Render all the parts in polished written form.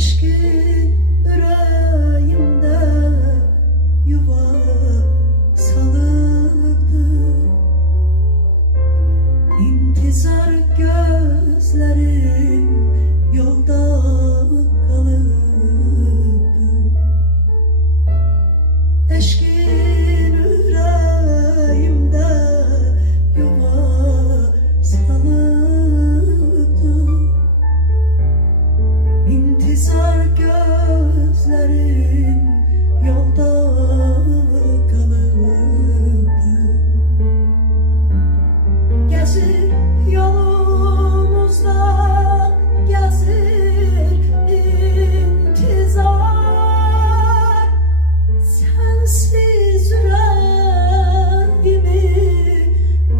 Eşkin yüreğimde yuva salıptı. İntizar gözlerim yolda kalıptı. Eşkin yüreğimde yuva salıptı. İntizar gözlerim yolda kalıptı. Gezir yolumuzda, gezir intizar. Sensiz yüreğimi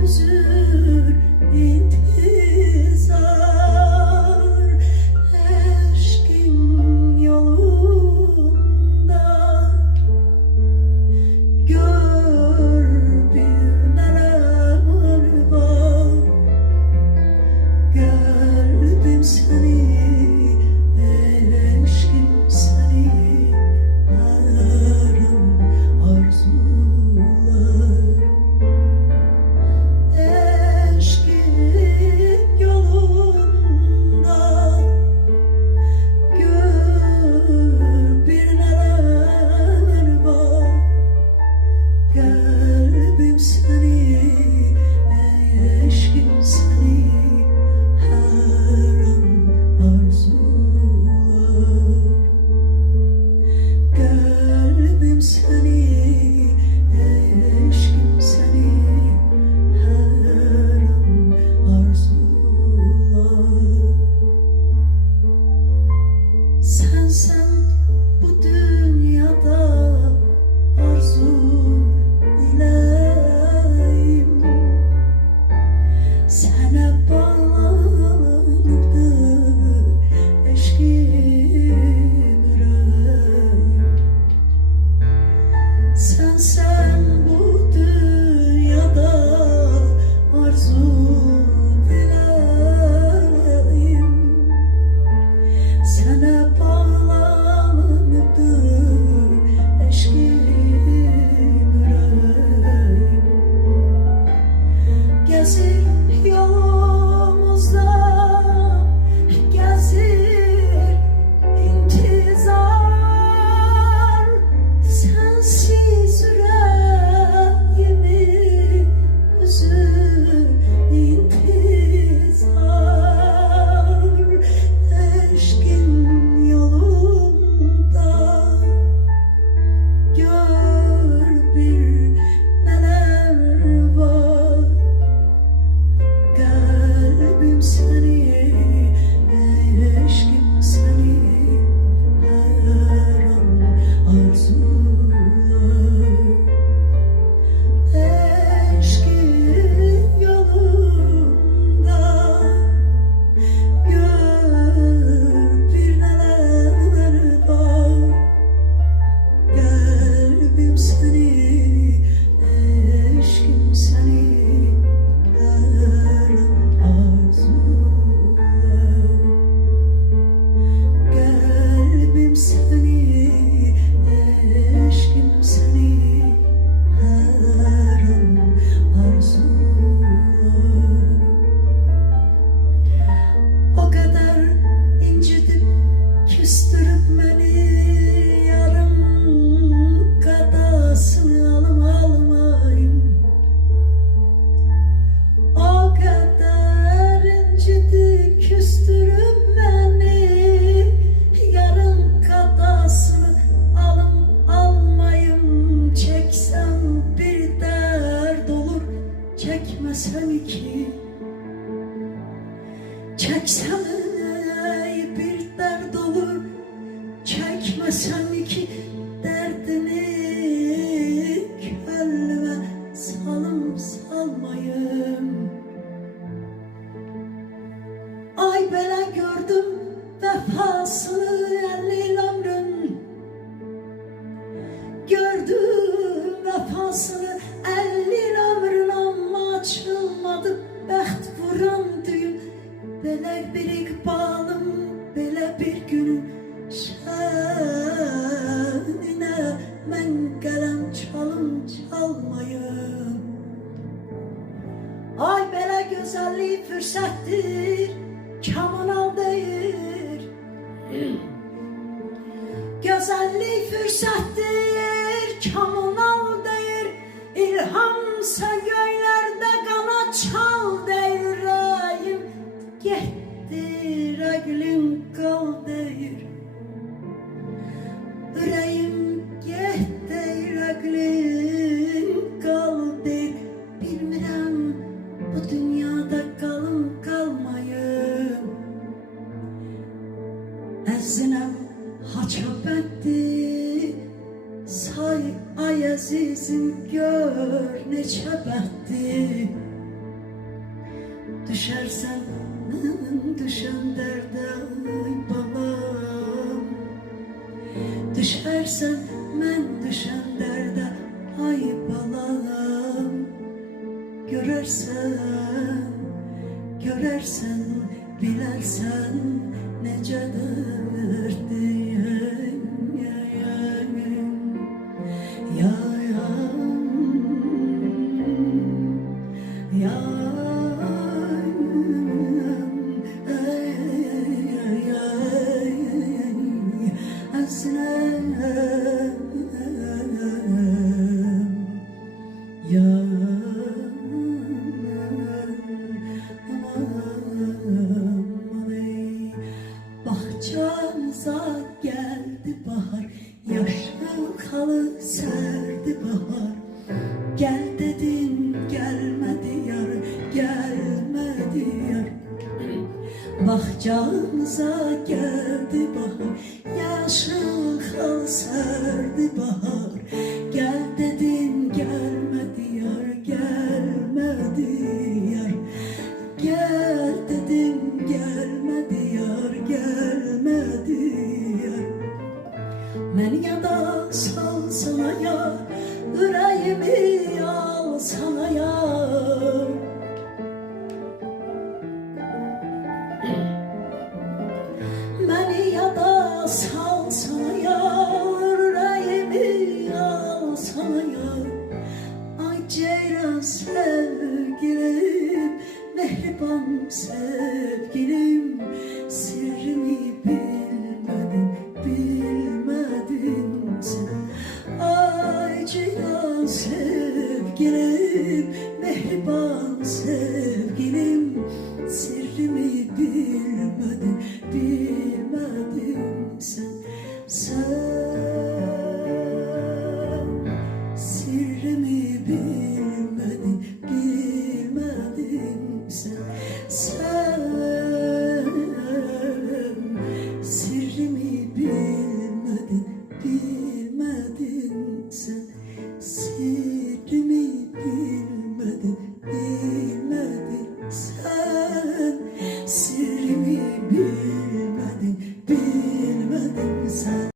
üzür intizar. Eşkin yolunda gör bir neler var. Kalbim seni, eşkim seni arar arzular. Eşkin yolunda gör bir neler var. Kalbim seni, eşkim seni her an arzular. Kalbim seni, eşkim seni her an arzular. Sensen bu dünyada arzu dileğim. Sana bağlanıptır eşkim yüreğim. Sensen bu dünyada arzu dileğim. Sana bağlanıptır eşkim yüreğim. Gezir yolumuzda, gezir intizar. Sensiz yüreğimi üzür intizar. Eşkin yolunda gör bir neler var. Kalbim seni, eşkim seni her an arzular. Eşkin yolunda gör bir neler var. Kalbim seni, eşkim seni her an arzular. Kalbim seni, eşkim seni her an arzular. O kadar incitip küstürüp beni, yarım kadasını almayım. O kadar incitip küstürüp beni, yarım kadasını almayım. Çeksem bir dert olur, çekmesem iki. Çeksem bir dert olur, çekmesem iki. Derdini kalbime salmayım. Ay belə gördüm vefasını 50 ömrün. Gördüm vefasını 50 ömrün, ama açılmadı bəxt vuran düğüm. Belə bir iqbalım, belə bir günüm şənine mən qələm çalım çalmayım. Ay belə gözəllik fürsətdir, kamanal deyir. Gözəllik fürsətdir, kamanal deyir. İlhamsa göylərdə qanat çal deyir. Ürəyim getdi, rəqlim qal deyir. Ürəyim getdi, rəqlim qal deyir. Bilmirəm bu dünyada qalım qalmayım. Əzinəm haça bəddir, say ay əzizim gör neçə bəddir. Düşərsən mən düşən dərdə ay balam. Düşərsən mən düşən dərdə ay balam. Görərsən, bilərsən necədir deyən. Bahçamıza geldi bahar, yaşlı halı serdi bahar. Gel dedin gelmedi yar, gelmedi yar. Bahçamıza geldi bahar, yaşlı halı serdi bahar. Gel dedin gelmedi yar, gelmedi yar. Gel dedim gelmedi yar, gelmedi yar. Mən yada sal sana yar, ürəyimi al sana yar. Məni yada sal sana yar, ürəyimi al sana yar. Ay ceyran sevgilim, mehriban sevgilim,